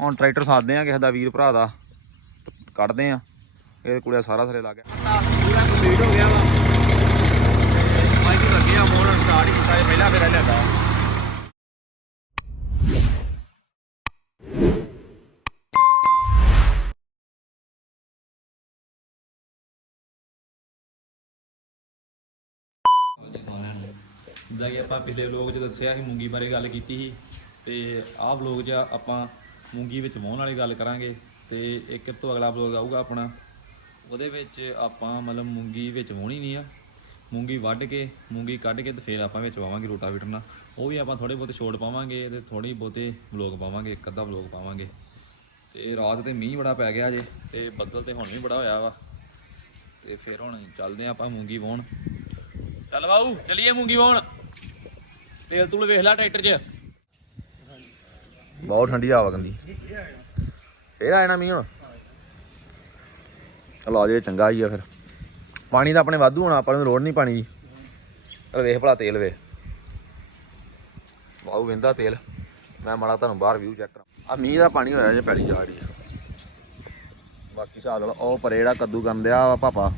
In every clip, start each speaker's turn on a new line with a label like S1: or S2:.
S1: ਹੁਣ ਟਰੈਕਟਰ ਸਾਧਦੇ ਆ ਕਿਸੇ ਦਾ ਵੀਰ ਭਰਾ ਦਾ, ਕੱਢਦੇ ਆ ਇਹ ਕੁੜਿਆ ਸਾਰਾ ਥਲੇ ਲੱਗ ਗਿਆ ਪੂਰਾ ਕੰਪਲੀਟ ਹੋ ਗਿਆ ਵਾ। ਮਾਈਕ ਲੱਗੇ ਆ, ਮੋੜ ਸਟਾਰਟ ਕੀਤਾ ਇਹ ਪਹਿਲਾਂ ਫੇਰ ਲਿਆਦਾ ਜਿੱਦਾਂ ਕਿ ਆਪਾਂ ਪਿਛਲੇ ਵਲੋਗ 'ਚ ਦੱਸਿਆ ਸੀ, ਮੂੰਗੀ ਬਾਰੇ ਗੱਲ ਕੀਤੀ ਸੀ। ਤੇ ਆਹ ਵਲੋਗ 'ਚ ਆਪਾਂ ਮੂੰਗੀ ਵਿੱਚ ਵਾਹੁਣ ਵਾਲੀ ਗੱਲ ਕਰਾਂਗੇ ਤੇ ਇੱਕ ਤੋਂ ਅਗਲਾ ਵਲੋਗ ਆਊਗਾ ਆਪਣਾ। ਉਹਦੇ ਵਿੱਚ ਆਪਾਂ ਮਤਲਬ ਮੂੰਗੀ ਵਿੱਚ ਵਾਹੁਣੀ ਨਹੀਂ ਆ। ਮੂੰਗੀ ਵੱਢ ਕੇ, ਮੂੰਗੀ ਕੱਢ ਕੇ ਤੇ ਫਿਰ ਆਪਾਂ ਵਿੱਚ ਪਾਵਾਂਗੇ ਰੋਟਾਵੀਟਰ ਨਾਲ। ਉਹ ਵੀ ਆਪਾਂ ਥੋੜੇ ਬਹੁਤੇ ਛੋੜ ਪਾਵਾਂਗੇ ਤੇ ਥੋੜੀ ਬਹੁਤੇ ਵਲੋਗ ਪਾਵਾਂਗੇ, ਇੱਕ ਅੱਧਾ ਵਲੋਗ ਪਾਵਾਂਗੇ। ਤੇ ਰਾਤ ਤੇ ਮੀਂਹ ਬੜਾ ਪੈ ਗਿਆ ਜੇ ਤੇ ਬੱਦਲ ਤੇ ਹੁਣ ਵੀ ਬੜਾ ਹੋਇਆ ਵਾ। ਤੇ ਫਿਰ ਹੁਣ ਚੱਲਦੇ ਆ ਆਪਾਂ ਮੂੰਗੀ ਵਾਹੁਣ। ਚੱਲ ਬਾਊ, ਚਲੀਏ ਮੂੰਗੀ ਵਾਹੁਣ। ਤੇਲ ਤੂਲ ਵੇਖ ਲੈ ਟਰੈਕਟਰ 'ਚ। ਬਹੁਤ ਠੰਡੀ ਹਵਾ ਗੰਦੀ। ਫੇਰ ਆਣਾ ਮੀਂਹ ਹੁਣ। ਚਲੋ ਜੇ, ਚੰਗਾ ਹੀ ਆ ਫਿਰ। ਪਾਣੀ ਤਾਂ ਆਪਣੇ ਵਾਧੂ ਹੋਣਾ, ਆਪਾਂ ਨੂੰ ਲੋੜ ਨਹੀਂ ਪਾਣੀ ਦੀ। ਚਲ ਵੇਖ ਭਲਾ ਤੇਲ ਵੇ। ਵਾਹੂ ਵਿੰਦਾ ਤੇਲ। ਮੈਂ ਮਾੜਾ ਤੁਹਾਨੂੰ ਬਾਹਰ ਵਿਊ ਚੈੱਕ ਕਰਾਂ। ਆ ਮੀਂਹ ਦਾ ਪਾਣੀ ਹੋਇਆ ਜੇ ਪੈਲੀ ਜਾ ਰਹੀ ਬਾਕੀ ਹਿਸਾਬ ਨਾਲ ਉਹ ਪਰੇ ਜਿਹੜਾ ਕੱਦੂ ਕਰਨ ਦਿਆ ਵਾ ਪਾਪਾ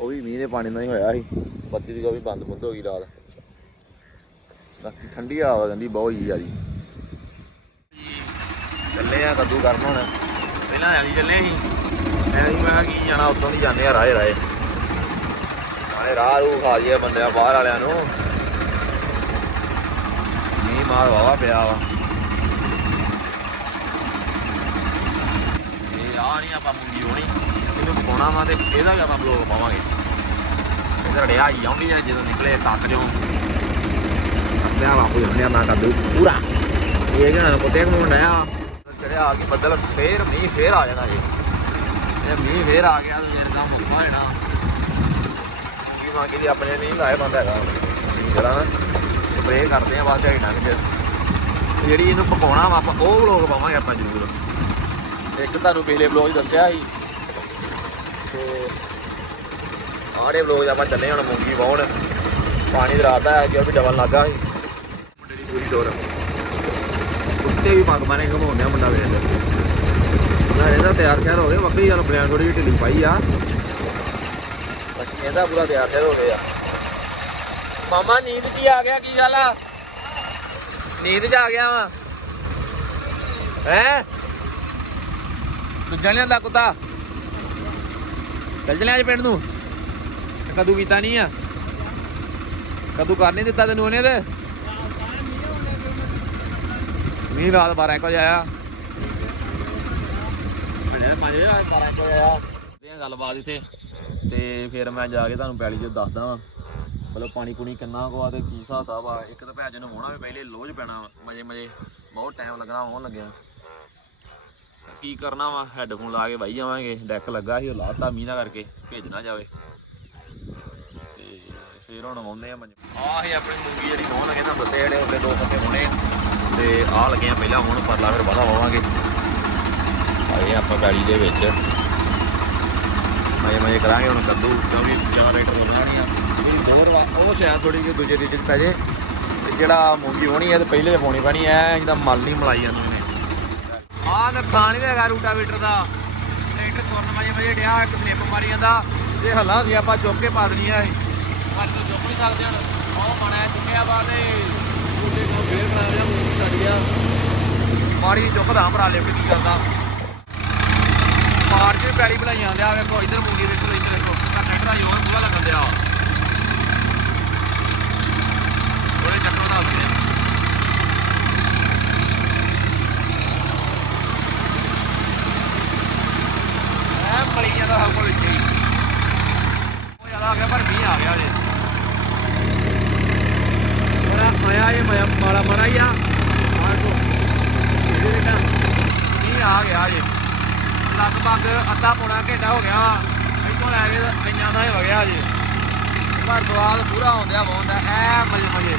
S1: ਉਹ ਵੀ ਮੀਂਹ ਦੇ ਪਾਣੀ ਨਾਲ ਹੀ ਹੋਇਆ ਸੀ। ਬੱਤੀ ਦੀ ਵੀ ਬੰਦ ਬੰਦ ਹੋ ਗਈ ਰਾਤ। ਬਾਕੀ ਠੰਡੀ ਹਵਾ ਕਹਿੰਦੀ ਬਹੁਤ ਹੀ ਜਿਆਦੀ ਚੱਲੇ ਆ ਕੱਦੂ ਕਰਨ ਹੁਣ। ਪਹਿਲਾਂ ਆਲੀ ਚੱਲੇ ਸੀ। ਮੈਂ ਵੀ ਮੈਂ ਕੀ ਜਾਣਾ ਉੱਤੋਂ ਦੀ ਜਾਂਦੇ ਆ ਰਾਏ ਰਾਏ ਨਾਲੇ ਰਾਹ ਰੂ ਖਾ ਜੀਏ ਬੰਦਿਆਂ ਬਾਹਰ ਵਾਲਿਆਂ ਨੂੰ। ਮੀਂਹ ਮਾਰ ਵਾਵਾ ਪਿਆ ਵਾ। ਇਹ ਆ ਨਹੀਂ ਆਪਾਂ ਮੁੰਗੀ ਹੋਣੀ। ਇਹਨੂੰ ਪਕਾਉਣਾ ਵਾ ਤੇ ਇਹਦਾ ਵੀ ਆਪਾਂ ਬਲੌਗ ਪਾਵਾਂਗੇ। ਇਧਰ ਡਿਆ ਆਈ ਆਉਂਦੀ ਆ ਜਦੋਂ ਨਿਕਲੇ ਤੱਕ ਜੋ ਅੱਧਿਆ ਬਾਪੂ ਜੰਮਿਆ ਨਾ ਕੱਦੂ ਪੂਰਾ। ਇਹ ਕੁੱਤੇ ਘੁੰਮਣ ਚੜਿਆ ਆ ਕੇ ਬੱਦਲ ਫੇਰ ਮੀਂਹ ਫੇਰ ਆ ਜਾਣਾ ਜੀ। ਇਹ ਮੀਂਹ ਫੇਰ ਆ ਗਿਆ ਤੇ ਫਿਰ ਕੰਮ ਹੋ ਜਾਣਾ ਕੀ ਮੰਗੀ ਦੀ ਆਪਣੇ ਨਹੀਂ ਲਾਏ ਬੰਦਾ ਹੈਗਾ। ਜਿਹੜਾ ਸਪਰੇਅ ਕਰਦੇ ਆ ਬਾਅਦ ਝਾਈਣਾ ਵਿੱਚ ਜਿਹੜੀ ਇਹਨੂੰ ਪਕਾਉਣਾ ਵਾ, ਆਪਾਂ ਉਹ ਵਲੋਗ ਪਾਵਾਂਗੇ ਆਪਾਂ ਜ਼ਰੂਰ। ਇੱਕ ਤੁਹਾਨੂੰ ਪਿਛਲੇ ਵਲੋਗ ਦੱਸਿਆ ਸੀ। ਤੇ ਆੜੇ ਵਲੋਗ 'ਚ ਆਪਾਂ ਚੱਲੇ ਹੁਣ, ਮੂੰਗੀ ਵਾਉਣ ਪਾਣੀ ਦੀ ਰਾਤ ਹੈ ਕਿ ਉਹ ਵੀ ਡਬਲ ਲੱਗਾ ਸੀ। ਮੁੰਡੇ ਦੀ ਪੂਰੀ ਡੋਰ। ਕੁੱਤੇ ਵੀ ਪੱਗ ਮਾਰੇ ਘਮਾਉਂਦੇ ਆ ਮੁੰਡਾ ਵੇਖ ਮੈਂ ਇਹਦਾ ਤਿਆਰ ਖੈਰ ਹੋ ਗਿਆ ਵੱਖਰੀ ਗੱਲ ਪਲਾਨ ਥੋੜੀ ਜਿਹੀ ਢਿੱਲੀ ਪਾਈ ਆ। ਬਾਕੀ ਇਹਦਾ ਪੂਰਾ ਤਿਆਰ ਖੈਰ ਹੋ ਗਿਆ। ਮਾਮਾ, ਨੀਂਦ ਕੀ ਆ ਗਿਆ, ਕੀ ਗੱਲ ਆ? ਨੀਂਦ ਚ ਆ ਗਿਆ ਵਾ। ਹੈ? ਦੂਜਾ ਲਿਆਂਦਾ ਕੁੱਤਾ। ਚੱਲ ਚਲਿਆ ਅੱਜ ਪਿੰਡ ਨੂੰ। ਤੇ ਕਦੂ ਕੀਤਾ ਨਹੀਂ ਆ। ਕਦੂ ਕਰ ਨਹੀਂ ਦਿੱਤਾ ਤੈਨੂੰ ਉਹਨੇ ਤੇ। ਮੀਂਹ ਰਾਤ 12 ਇੱਕ ਵਜੇ ਆਇਆ। ਅਜੇ 5 ਵਜੇ 12 ਵਜੇ ਆਇਆ। ਤੇ ਗੱਲਬਾਤ ਇੱਥੇ। ਤੇ ਫਿਰ ਮੈਂ ਜਾ ਕੇ ਤੁਹਾਨੂੰ ਪੈਲੀ 'ਚ ਦੱਸਦਾ ਵਾਂ। ਮਤਲਬ ਪਾਣੀ ਪੂਣੀ ਕਿੰਨਾ ਕੁ ਆ ਤੇ ਕੀ ਹਿਸਾਬ ਆ। ਵਾ ਇੱਕ ਤਾਂ ਭੈਜ ਨੂੰ ਹੋਣਾ ਵੀ ਪਹਿਲੇ ਲੋਝ ਪੈਣਾ ਵਾ, ਮਜੇ ਮਜੇ। ਬਹੁਤ ਟਾਈਮ ਲੱਗਣਾ ਹੋਣ ਲੱਗਿਆ। ਕੀ ਕਰਨਾ ਵਾ ਹੈੱਡਫੋਨ ਲਾ ਕੇ ਵਾਈ ਜਾਵਾਂਗੇ। ਡੈਕ ਲੱਗਾ ਸੀ, ਉਹ ਲਾਤਾ ਮੀਂਹ ਨਾ ਕਰਕੇ, ਭੇਜਣਾ ਜਾਵੇ। ਤੇ ਫੇਰ ਹੁਣ ਆਉਂਦੇ ਆ ਮੰਜ ਆਹ ਹੀ ਆਪਣੀ ਮੂੰਗੀ ਜਿਹੜੀ ਹੋਣ ਲੱਗੇ ਨਾ ਦੱਸੇ ਜਿਹੜੇ ਉਹਦੇ ਦੋ ਪੱਤੇ ਹੋਣੇ ਆ। ਤੇ ਆਹ ਲੱਗੇ ਆ ਪਹਿਲਾਂ, ਹੁਣ ਪਰਲਾ ਫਿਰ ਬਾਹਲਾ ਵਾਵਾਂਗੇ। ਆਏ ਆਪਾਂ ਪੈਲੀ ਦੇ ਵਿੱਚ। ਮਜੇ ਮਜੇ ਕਰਾਂਗੇ ਹੁਣ ਕੱਦੂ। ਕਿਉਂਕਿ ਜਨਰੇਟਰ ਹੋਣਾ ਨਹੀਂ ਆ। ਜਿਹੜੀ ਬੋਰ ਵਾ, ਉਹ ਸ਼ਾਇਦ ਥੋੜੀ ਜਿਹੀ ਦੂਜੇ ਦੀ ਚ ਪੈ ਜੇ। ਤੇ ਜਿਹੜਾ ਮੂੰਗੀ ਹੋਣੀ ਆ, ਤੇ ਪਹਿਲੇ ਤੇ ਪਾਉਣੀ ਪੈਣੀ ਐ ਜਿਹਦਾ ਮਲ ਨਹੀਂ ਮਲਾਈ ਜਾਂਦੇ ਨੇ ਆਹ ਨੁਕਸਾਨ ਹੀ ਹੈਗਾ ਰੂਟਾਵੀਟਰ ਦਾ। ਟਰੈਕਟਰ ਤੁਰਨ ਮਜੇ ਮਜੇ ਡਿਆ, ਇੱਕ ਸਲਿੱਪ ਮਾਰੀ ਜਾਂਦਾ। ਇਹ ਹੱਲਾ ਸੀ, ਆਪਾਂ ਚੁੱਕ ਕੇ ਪਾ ਦੇਣੀ ਆ ਇਹ। ਪਰ ਤੋਂ ਚੁੱਕ ਨਹੀਂ ਸਕਦੇ ਹੁਣ ਉਹ ਮਣਾ ਚੁੱਕਿਆ ਬਾਅਦ ਦੂਜੇ ਨੂੰ ਫੇਰ ਬਣਾ ਲਿਆ ਮੂੰਗੀ ਕੱਢ ਮਾੜੀ ਚੁੱਕਦਾ ਭਰਾ ਲਿਪ ਕੀ ਕਰਦਾ। ਪਾੜ ਕੇ ਪੈੜੀ ਬਣਾਈ ਜਾਂਦੇ ਆ, ਵੇਖੋ, ਇਧਰ ਮੂੰਗੀ ਵੇਖੋ ਇਧਰ ਵੇਖੋ ਟਰੈਕਟਰ ਦਾ ਜੋਰ ਪੂਰਾ ਲੱਗਣ ਦਿਆ। ਉਹਦੇ ਚੱਕਰ ਦਾ ਹੁੰਦੇ ਆ। ਐ ਮਲੀ ਜਾਂਦਾ ਹਰ ਹੀ। ਉਹ ਜ਼ਿਆਦਾ ਆ ਗਿਆ, ਪਰ ਮੀਂਹ ਆ ਗਿਆ ਜੇ ਥੋੜਾ ਹੋਇਆ ਇਹ ਮਾੜਾ ਮਾੜਾ ਮਾੜਾ ਹੀ ਆ। ਮੀਂਹ ਆ ਗਿਆ ਜੇ ਲਗਭਗ ਅੱਧਾ ਪੌਣਾ ਘੰਟਾ ਹੋ ਗਿਆ। ਇੱਥੋਂ ਲੈ ਕੇ ਤਾਂ ਦਾ ਹੀ ਹੋ ਗਿਆ ਜੀ ਪਰ ਸਵਾਦ ਪੂਰਾ ਆਉਂਦਿਆ ਬਹੁਤ ਐ ਮਜੇ ਮਜੇ।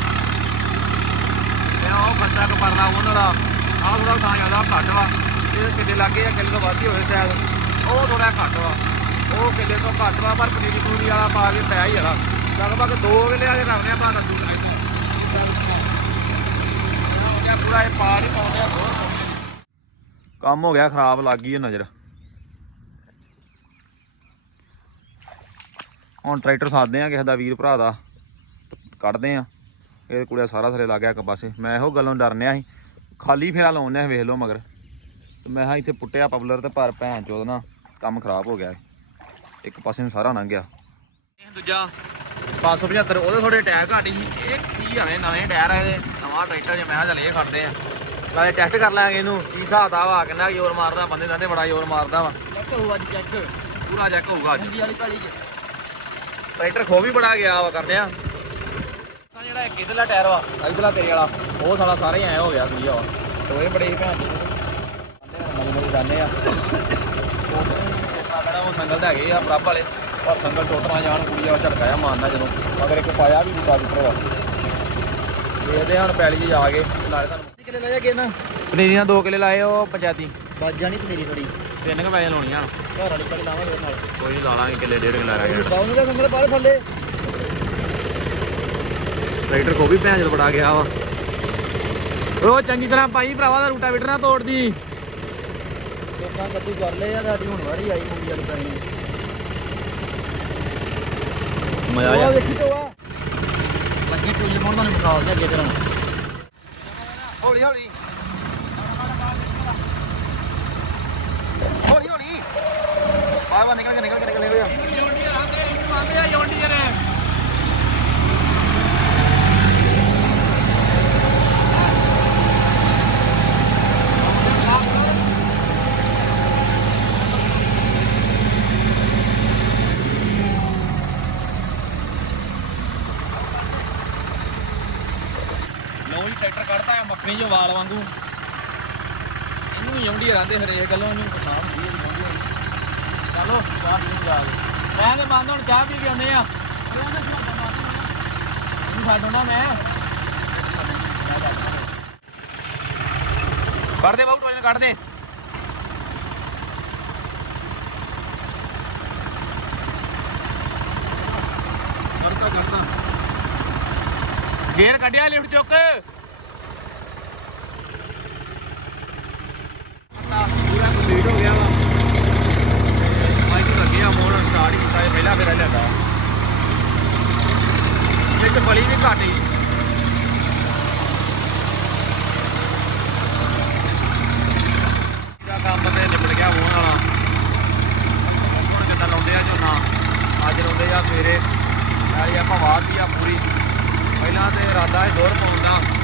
S1: ਤੇ ਉਹ ਬੰਦਾ ਕੋ ਪਰਲਾ ਉਹਨਾਂ ਦਾ ਆਹ ਥੋੜਾ ਤਾਂ ਜ਼ਿਆਦਾ ਘੱਟ ਵਾ। ਇਹ ਕਿੱਡੇ ਲੱਗੇ ਆ, ਕਿੱਲੇ ਤੋਂ ਵੱਧ ਹੀ ਹੋਵੇ ਸ਼ਾਇਦ। ਉਹ ਥੋੜਾ ਘੱਟ ਵਾ। ਉਹ ਕਿੱਲੇ ਤੋਂ ਘੱਟ ਵਾ, ਪਰ ਪਨੀਰੀ ਪੂਰੀ ਵਾਲਾ ਪਾ ਕੇ ਪਿਆ ਹੀ ਹੈਗਾ ਲਗਭਗ 2 ਕਿੱਲੇ ਆ ਕੇ ਰੱਖਦੇ ਆਪਾਂ ਕੱਦੂ ਪੂਰਾ ਇਹ ਪਾਉਂਦੇ ਆ ਕੰਮ ਹੋ ਗਿਆ ਖਰਾਬ ਲੱਗ ਗਈ ਨਜ਼ਰ। ਹੁਣ ਟਰੈਕਟਰ ਸਾਧਦੇ ਆ ਕਿਸੇ ਦਾ ਵੀਰ ਭਰਾ ਦਾ ਕੱਢਦੇ ਆ। ਇਹ ਕੁੜਿਆ ਸਾਰਾ ਥਲੇ ਲੱਗ ਗਿਆ ਇੱਕ ਪਾਸੇ। ਮੈਂ ਇਹੋ ਗੱਲੋਂ ਡਰਨਿਆ ਸੀ। ਖਾਲੀ ਫੇਰਾ ਲਾਉਂਦੇ ਆ ਵੇਖ ਲਓ ਮਗਰ। ਤੇ ਮੈਂ ਹਾਂ ਇੱਥੇ ਪੁੱਟਿਆ ਪਪੂਲਰ ਤੇ ਪਰ ਭੈਣ ਚੋਦ ਨਾ ਕੰਮ ਖਰਾਬ ਹੋ ਗਿਆ। ਇੱਕ ਪਾਸੇ ਨੂੰ ਸਾਰਾ ਲੰਘ ਗਿਆ। ਇਹ ਦੂਜਾ 575 ਉਹਦੇ ਥੋੜੇ ਟਾਇਰ ਘੱਟ ਸੀ। ਇਹ ਕੀ ਆਣੇ ਨਵੇਂ ਟਾਇਰ ਆ ਇਹਦੇ। ਨਵਾਂ ਟਰੈਕਟਰ ਜੇ ਮੈਂ ਚੱਲ ਖੜਦੇ ਆ। ਨਾਲੇ ਟੈਸਟ ਕਰ ਲਾਂਗੇ ਇਹਨੂੰ ਕੀ ਹਿਸਾਬ ਆ ਵਾ ਕਿੰਨਾ ਜ਼ੋਰ ਮਾਰਦਾ ਬੰਦੇ ਦਾ ਤੇ ਬੜਾ ਜ਼ੋਰ ਮਾਰਦਾ ਵਾ।
S2: ਚੈੱਕ ਹੋਊ ਅੱਜ ਚੈੱਕ
S1: ਪੂਰਾ ਚੈੱਕ ਹੋਊਗਾ ਅੱਜ।
S2: ਹੁੰਦੀ ਵਾਲੀ ਕਾਲੀ ਚ।
S1: ਟਰੈਕਟਰ ਖੋ ਵੀ ਬੜਾ ਗਿਆ ਵਾ ਕਰਦੇ ਆ। ਜਿਹੜਾ ਇੱਕ ਇਧਰਲਾ ਟਾਇਰ ਵਾ ਇਧਰਲਾ ਤੇਰੇ ਵਾਲਾ ਉਹ ਸਾਲਾ ਸਾਰਾ ਐ ਹੋ ਗਿਆ ਦੂਜਾ ਵਾ ਟੋਏ ਬੜੇ ਹੀ ਭੈਣ। ਮਗਰ ਮਗਰ ਜਾਂਦੇ ਆ। ਉਹ ਕਹਿੰਦਾ ਉਹ ਸੰਗਲ ਤੇ ਹੈਗੇ ਆ ਪ੍ਰਭ ਵਾਲੇ। ਪਰ ਸੰਗਲ ਟੁੱਟ ਨਾ ਜਾਣ ਕੁੜੀ ਆ ਝਟਕਾਇਆ ਮਾਰਨਾ ਜਦੋਂ। ਮਗਰ ਇੱਕ ਪਾਇਆ ਵੀ ਬੂਟਾ ਵਿਟਰ ਵਾ। ਦੇਖਦੇ ਹਾਂ ਹੁਣ ਪੈਲੀ ਜੀ ਆ ਗਏ। ਨਾਲੇ ਤੁਹਾਨੂੰ।
S2: ਕਿਲੇ ਲੈ ਜਾ ਕੇ ਨਾ
S1: ਪਨੀਰੀਆਂ 2 ਕਿਲੇ ਲਾਏ ਉਹ ਪੰਚਾਇਤੀ
S2: ਵੱਜ ਜਾਣੀ ਪਨੀਰੀ ਥੋੜੀ
S1: ਤਿੰਨ ਕੁ ਪੈਸੇ ਲਾਉਣੀਆਂ। ਹੁਣ।
S2: ਘਰ ਵਾਲੀ ਕਾਲੀ ਲਾਵਾਂਗੇ ਉਹਦੇ ਨਾਲ।
S1: ਕੋਈ ਨੀ ਲਾ ਲਾਂਗੇ ਕਿੱਲੇ ਡੇਢ ਕਿੱਲਾ ਰਹਿ ਗਿਆ।
S2: ਬਾਉ ਨੂੰ ਕਹ ਸੰਗਲ ਬਾਹਰ ਥੱਲੇ।
S1: ਟਰੈਕਟਰ ਕੋ ਵੀ ਭੈਣ ਚੋਦ ਬੜਾ ਗਿਆ ਵਾ। ਉਹ ਚੰਗੀ ਤਰ੍ਹਾਂ ਪਾਈ ਭਰਾਵਾ ਦਾ ਰੂਟਾ ਵਿਟਰ ਨਾ ਤੋੜਦੀ।
S2: ਲੋਕਾਂ ਕੱਦੂ ਕਰ ਲਏ ਆ ਸਾਡੀ ਹੁਣ ਵਾਰੀ ਆਈ ਮੁੰਡੀ ਵਾਲੀ ਪੈਣੀ
S1: ਮਜ਼ਾ
S2: ਵੇਖੀ ਤੋ ਆ। ਲੱਗੇ ਟੁੱਲੇ ਦੇ ਅੱਗੇ ਕਰਾਂ ਹੌਲੀ ਹੌਲੀ। ਹੌਲੀ ਹੌਲੀ। ਬਾਹਰ ਨਿਕਲ ਕੇ ਨਿਕਲ ਕੇ ਨਿਕਲ ਕੇ
S1: ਲੋ ਜੀ ਟਰੈਕਟਰ ਮੱਖਣੀ ਜੋ ਵਾਲ ਵਾਂਗੂ। ਇਹਨੂੰ ਯੌਂਡੀ ਰਹਿੰਦੇ ਇਹ ਗੱਲੋਂ ਇਹਨੂੰ ਪਛਾਣ ਹੁੰਦੀ ਹੈ ਚਲੋ ਚਾਹ ਪੀ ਜਾ ਕੇ ਮੈਂ ਤੇ ਬੰਦ ਹੁਣ ਚਾਹ ਪੀ ਕੇ ਆਉਂਦੇ ਆ ਇਹਨੂੰ ਛੱਡ ਆਉਣਾ ਮੈਂ। ਕੱਢ ਦੇ ਟੋਜਨ ਕੱਢ ਦੇ।
S2: ਕਰਦਾ ਕਰਦਾ
S1: ਗੇਅਰ ਕੱਢਿਆ ਲਿਫਟ ਚੁੱਕ ਪੂਰਾ ਕੰਪਲੀਟ ਹੋ ਗਿਆ ਵਾ ਮਾਈਕ ਲੱਗੇ ਆ ਮੋੜ ਸਟਾਰਟ ਕੀਤਾ ਇਹ ਪਹਿਲਾ ਫੇਰਾ ਲਿਆਂਦਾ ਇੱਕ ਬਲੀ ਵੀ ਘੱਟ ਹੀ ਦਾ ਕੰਮ ਤੇ ਨਿਬੜ ਗਿਆ ਹੋਣ ਵਾਲਾ। ਹੁਣ ਕਿੱਦਾਂ ਲਾਉਂਦੇ ਆ ਝੋਨਾ, ਅੱਜ ਲਾਉਂਦੇ ਆ ਸਵੇਰੇ। ਯਾਰੀ ਆਪਾਂ ਵਾਹਤੀ ਆ ਪੂਰੀ। ਪਹਿਲਾਂ ਤੇ ਇਰਾਦਾ ਹੈ ਦੋਰ ਪਾਉਣ ਦਾ।